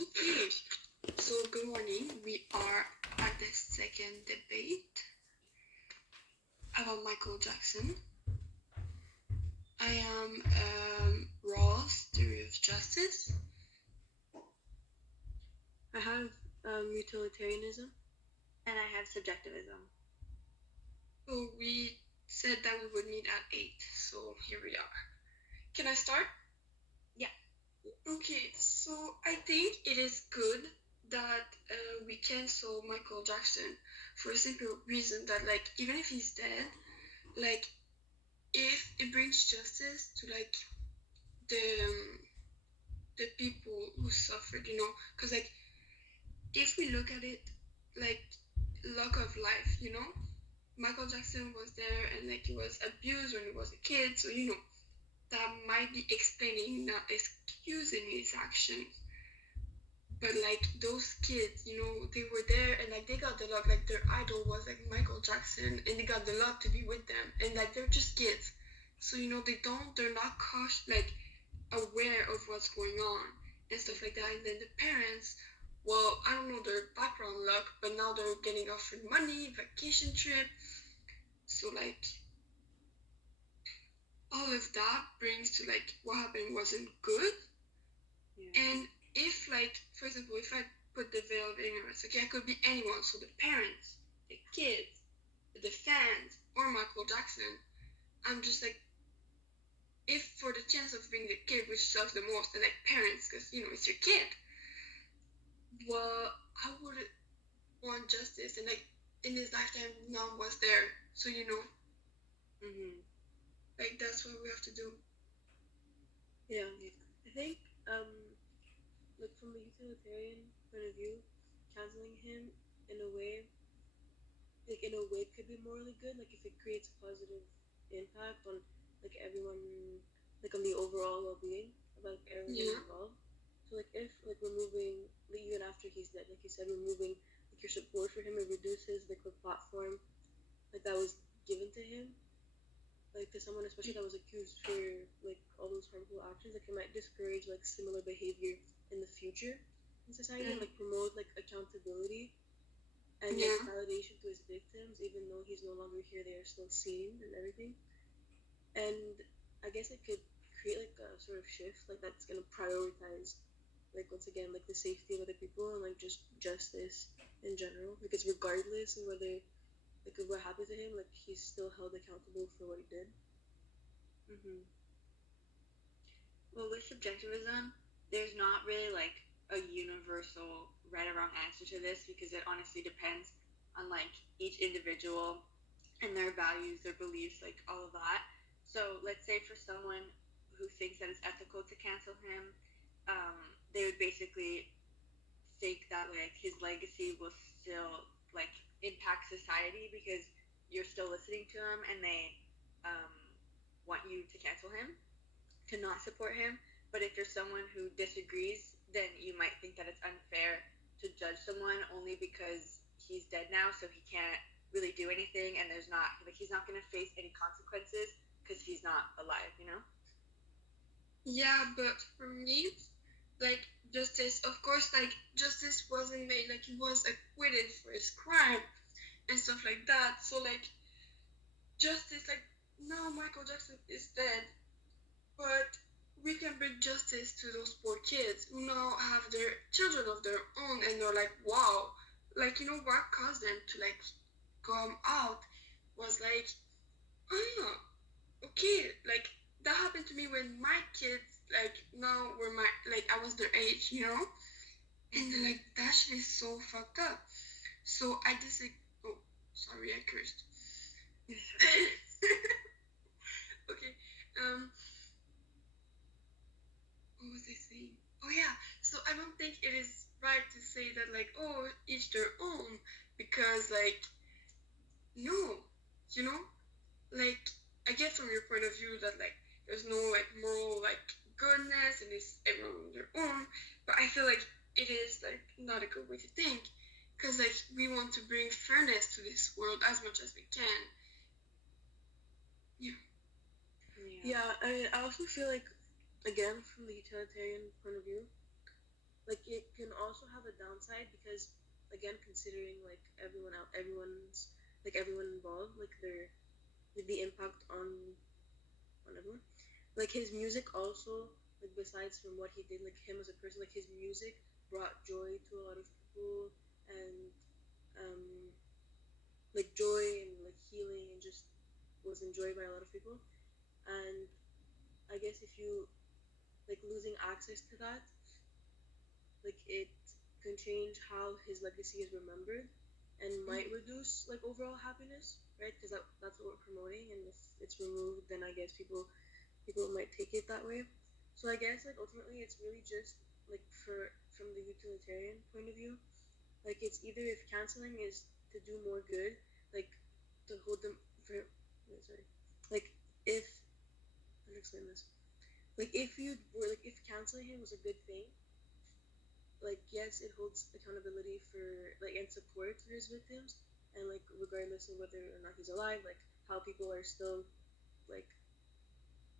Okay, so good morning. We are at the second debate about Michael Jackson. I am Rawls Theory of Justice. I have utilitarianism. And I have subjectivism. So we said that we would meet at 8, so here we are. Can I start? Yeah. Okay, so I think it is good that we cancel Michael Jackson for a simple reason that, like, even if he's dead, like, if it brings justice to, like, the people who suffered, because, like, if we look at it, like, luck of life, Michael Jackson was there and, like, he was abused when he was a kid, so, that might be explaining, not excusing his actions. But, like, those kids, they were there and, like, they got the luck, like, their idol was, like, Michael Jackson, and they got the luck to be with them, and, like, they're just kids. So, they're not like, aware of what's going on and stuff like that. And then the parents, well, I don't know their background luck, but now they're getting offered money, vacation trip. So, like, all of that brings to, like, what happened wasn't good. Yeah. And if, like, for example, if I put the veil of ignorance, okay, I could be anyone. So the parents, the kids, the fans, or Michael Jackson, I'm just like, if for the chance of being the kid which sucks the most, and like parents, because it's your kid, well, I would want justice, and like in his lifetime, none was there. So like that's what we have to do. Yeah, I think like from a utilitarian point of view, canceling him in a way could be morally good. Like if it creates positive impact on like everyone, like on the overall well-being of like everyone involved. So like if like removing, like, even after he's dead, like you said, removing like your support for him, it reduces like the platform like that was given to him, like to someone especially that was accused for like all those harmful actions. Like it might discourage like similar behavior in the future in society, and like promote like accountability and like validation to his victims. Even though he's no longer here, they are still seen and everything. And I guess it could create like a sort of shift like that's gonna prioritize like once again like the safety of other people and like just justice in general, because regardless of whether like of what happened to him, like he's still held accountable for what he did. Well, with subjectivism, there's not really like a universal right or wrong answer to this, because it honestly depends on like each individual and their values, their beliefs, like all of that. So let's say for someone who thinks that it's ethical to cancel him, they would basically think that like his legacy will still like impact society because you're still listening to him, and they want you to cancel him, to not support him. But if you're someone who disagrees, then you might think that it's unfair to judge someone only because he's dead now, so he can't really do anything, and there's not like he's not going to face any consequences because he's not alive, Yeah, but for me, like justice, of course, like justice wasn't made, like he was acquitted for his crime and stuff like that. So like justice, like now Michael Jackson is dead, but we can bring justice to those poor kids who now have their children of their own, and they're like, wow, like what caused them to like come out was like, oh yeah, okay, like that happened to me when my kids like now were I was their age, and like that shit is so fucked up. So I disagree. Oh, sorry, I cursed. Okay. What was I saying? Oh yeah. So I don't think it is right to say that like, oh, each their own, because like, no, like I get from your point of view that like there's no like moral like goodness and it's everyone on their own, but I feel like it is like not a good way to think, because like we want to bring fairness to this world as much as we can. Yeah, I also feel like, again, from the utilitarian point of view, like it can also have a downside because, again, considering like everyone's like everyone involved, like the impact on everyone. Like his music also, like besides from what he did, like him as a person, like his music brought joy to a lot of people, and um like joy and like healing, and just was enjoyed by a lot of people. And I guess if you like losing access to that, like it can change how his legacy is remembered, and might reduce like overall happiness, right? Because that's what we're promoting, and if it's removed, then I guess people might take it that way. So I guess like ultimately it's really just like from the utilitarian point of view, like it's either if canceling is to do more good, like to hold them for sorry, like if how to explain this, like if you were like if canceling him was a good thing, like yes, it holds accountability for like and support for his victims, and like regardless of whether or not he's alive, like how people are still like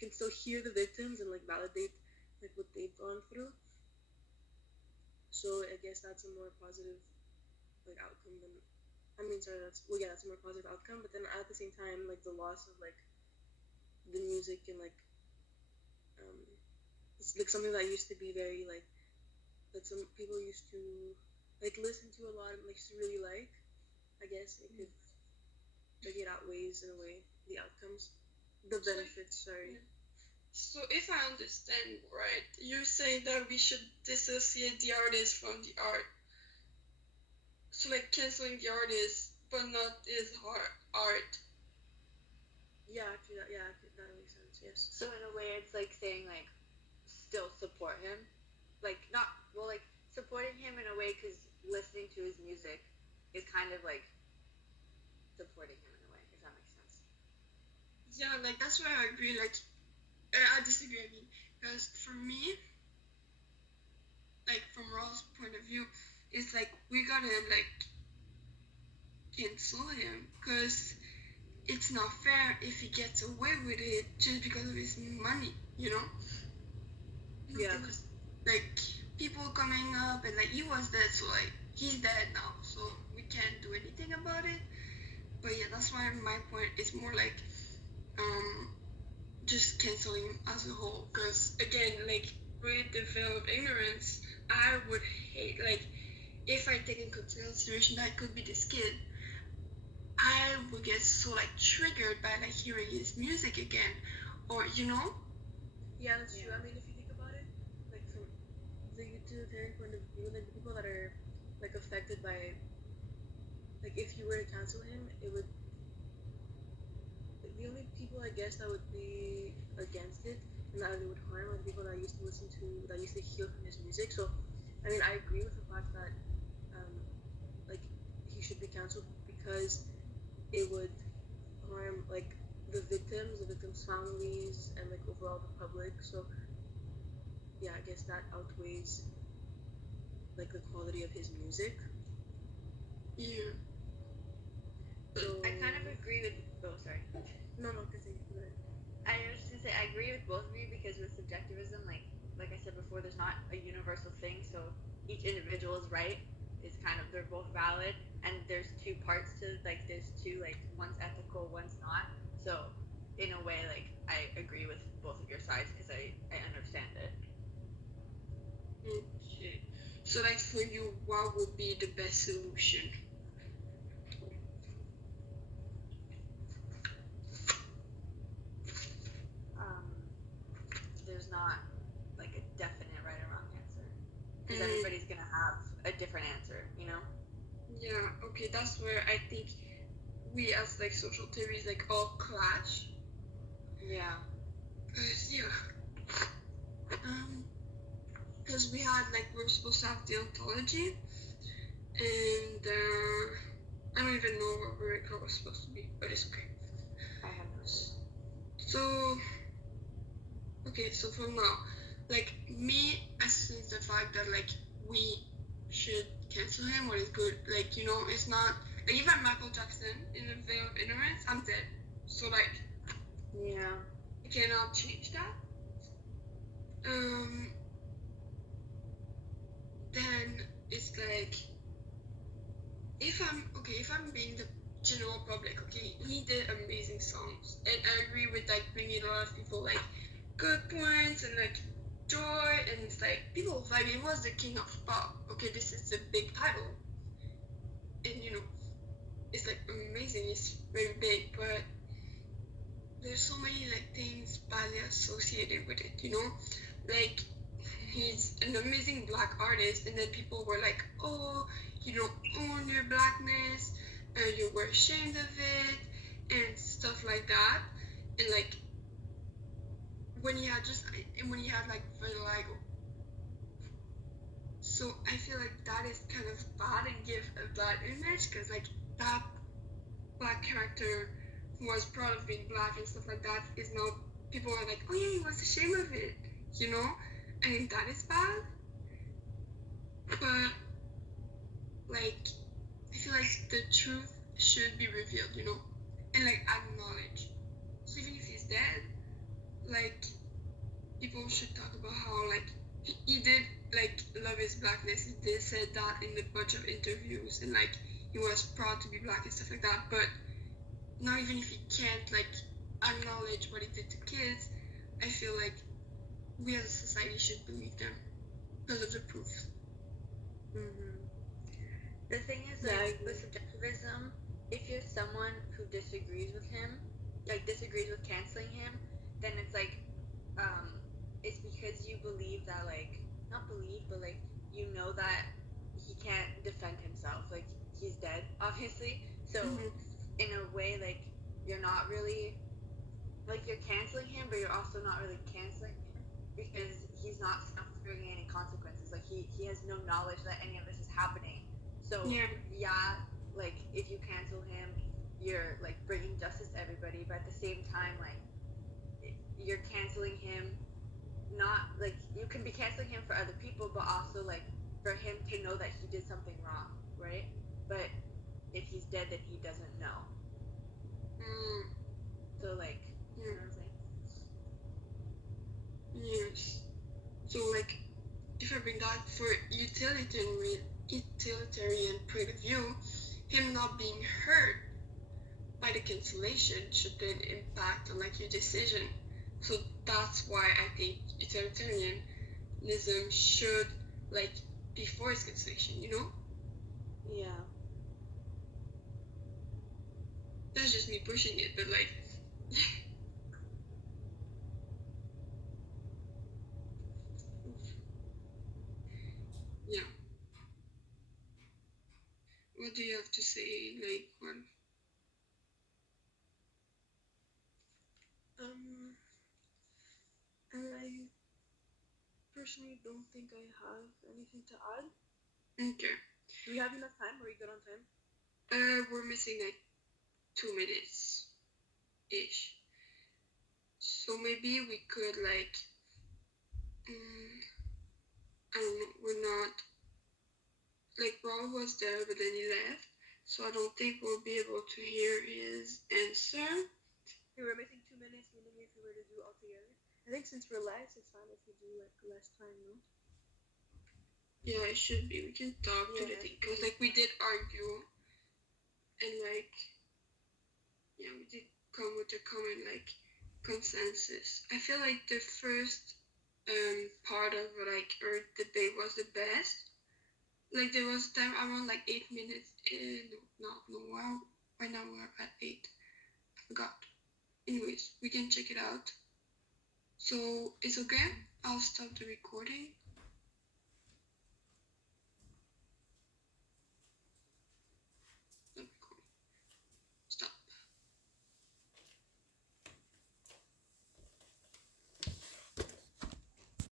can still hear the victims and like validate like what they've gone through. So I guess that's a more positive like outcome than that's that's a more positive outcome. But then at the same time, like the loss of like the music and like it's like something that used to be very like that some people used to like listen to a lot and like used to really like. I guess it could like it outweighs in a way the outcomes, the benefits. Sorry. So if I understand right, you say that we should dissociate the artist from the art. So like canceling the artist, but not his art. Yeah, actually, that makes sense. Yes. So in a way, it's like saying like still support him, like not well, like supporting him in a way because listening to his music is kind of like supporting him in a way. If that makes sense. Yeah, like that's where I agree. Like I disagree. I mean, because for me, like from Rawls' point of view, it's like we gotta like cancel him because it's not fair if he gets away with it just because of his money, you know? Yeah. Because, like, people coming up and, like, he was dead, so, like, he's dead now, so we can't do anything about it. But, yeah, that's why my point is more like, just canceling as a whole. Because, again, like, with the veil of ignorance, I would hate, like, if I take in consideration that I could be this kid, I would get so like triggered by like hearing his music again, or you know. Yeah, that's true. I mean, if you think about it, like from the utilitarian point of view, like the people that are like affected by, like if you were to cancel him, it would. Like, the only people I guess that would be against it and that it would harm are the people that used to that used to hear from his music. So, I mean, I agree with the fact that, like, he should be canceled because it would harm like the victims' families, and like overall the public. So yeah, I guess that outweighs like the quality of his music. Yeah. So I kind of agree with. Oh, sorry. No, continue. Go ahead. I was just gonna say I agree with both of you because with subjectivism, like I said before, there's not a universal thing. So each individual's right is kind of they're both valid, and there's two parts to like there's two like one's ethical, one's not. So in a way, like I agree with both of your sides because I understand it. Okay. So like for you, what would be the best solution? There's not like a definite right or wrong answer because everybody's gonna have a different answer, you know. Yeah. Okay. That's where I think we as like social theories like all clash. Yeah. Cause because we had like we're supposed to have the ontology, and I don't even know what we're supposed to be, but it's okay. I have no clue. So okay, so from now, like me assumes the fact that like we should cancel him, what is good, like you know, it's not like if I'm Michael Jackson in the veil of ignorance, I'm dead. So like yeah, I cannot change that. then it's like, if I'm being the general public, okay, he did amazing songs, and I agree with like bringing a lot of people like good points and like joy, and it's like people vibe. He was the king of pop. Okay, this is a big title, and it's like amazing. It's very big, but there's so many like things badly associated with it. Like he's an amazing black artist, and then people were like, oh, you don't own your blackness, you were ashamed of it, and stuff like that. And like when you have like vitiligo, so I feel like that is kind of bad and give a bad image, because like that black character who was proud of being black and stuff like that is now, people are like, oh yeah, he was ashamed of it. I think that is bad. But like I feel like the truth should be revealed, and like acknowledged. So even if he's dead, like people should talk about how like he did like love his blackness. He did said that in a bunch of interviews, and like he was proud to be black and stuff like that. But now even if he can't like acknowledge what he did to kids, I feel like we as a society should believe them because of the proof. Mm-hmm. The thing is, like, with subjectivism, if you're someone who disagrees with him, like disagrees with canceling him, then it's like, it's because you believe that, like, not believe, but like, that he can't defend himself. Like, he's dead, obviously. So, in a way, like, you're not really, like, you're canceling him, but you're also not really canceling him because he's not suffering any consequences. Like, he has no knowledge that any of this is happening. So, yeah, like, if you cancel him, you're, like, bringing justice to everybody, but at the same time, like, you're canceling him, not, like, you can be canceling him for other people, but also, like, for him to know that he did something wrong, right? But if he's dead, then he doesn't know. So, like, you know what I'm saying? Yes. So, like, if I bring that for utilitarian point of view, him not being hurt by the cancellation should then impact on like your decision. So that's why I think utilitarianism should like be for his cancellation, Yeah. That's just me pushing it, but like yeah. What do you have to say, like, what? I personally don't think I have anything to add. Okay. Do we have enough time? Are we good on time? We're missing like 2 minutes ish. So maybe we could like I don't know, we're not like Rawls was there but then he left. So I don't think we'll be able to hear his answer. Okay, we're missing 2 minutes, meaning if we were to do all together. I think since we're less, it's fine if we do like less time, no? Yeah, it should be. We can talk to the thing because like we did argue, and like yeah, we did come with a common like consensus. I feel like the first part of like our debate was the best. Like there was time around like 8 minutes. Wow. Right now we're at 8. I forgot. Anyways, we can check it out. So it's okay. I'll stop the recording.